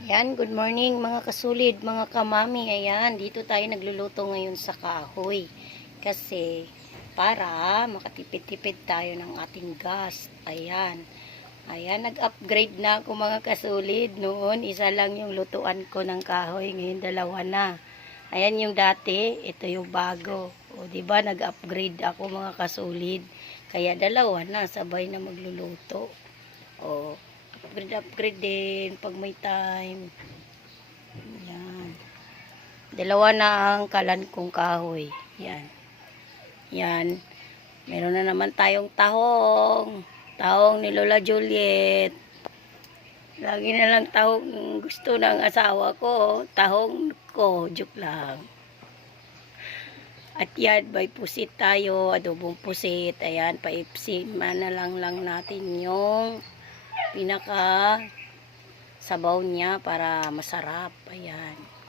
Ayan, good morning mga kasulid, mga kamami. Ayan, dito tayo nagluluto ngayon sa kahoy. Kasi, para makatipid-tipid tayo ng ating gas. Ayan. Ayan, nag-upgrade na ako mga kasulid. Noon, isa lang yung lutuan ko ng kahoy. Ngayon, dalawa na. Ayan yung dati, ito yung bago. O, diba, nag-upgrade ako mga kasulid. Kaya dalawa na, sabay na magluluto. O, upgrade din pag may time. Yan. Dalawa na ang kalan kong kahoy. Yan. Yan. Meron na naman tayong tahong. Tahong ni Lola Juliet. Lagi na lang tahong gusto ng asawa ko. Tahong ko. Joke lang. At yan, may pusit tayo. Adobong pusit. Ayan, paipsin. Manalang lang natin yung pinaka sabaw niya para masarap. Ayan.